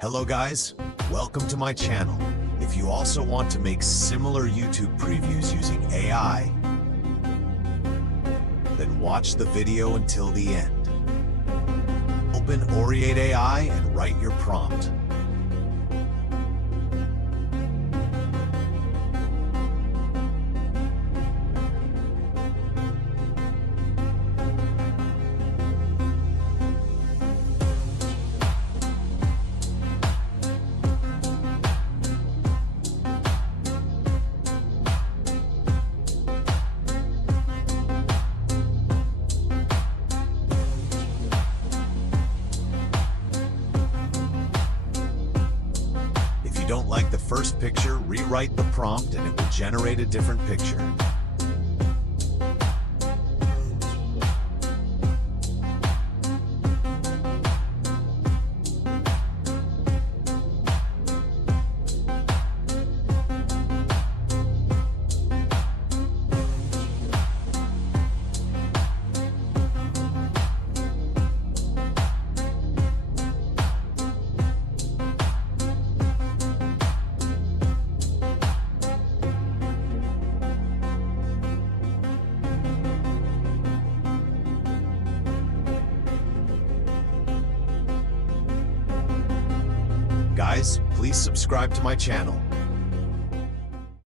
Hello guys, welcome to my channel. If you also want to make similar YouTube previews using AI, then watch the video until the end. Open Oriate AI and write your prompt. If you don't like the first picture, rewrite the prompt and it will generate a different picture. Guys, please subscribe to my channel.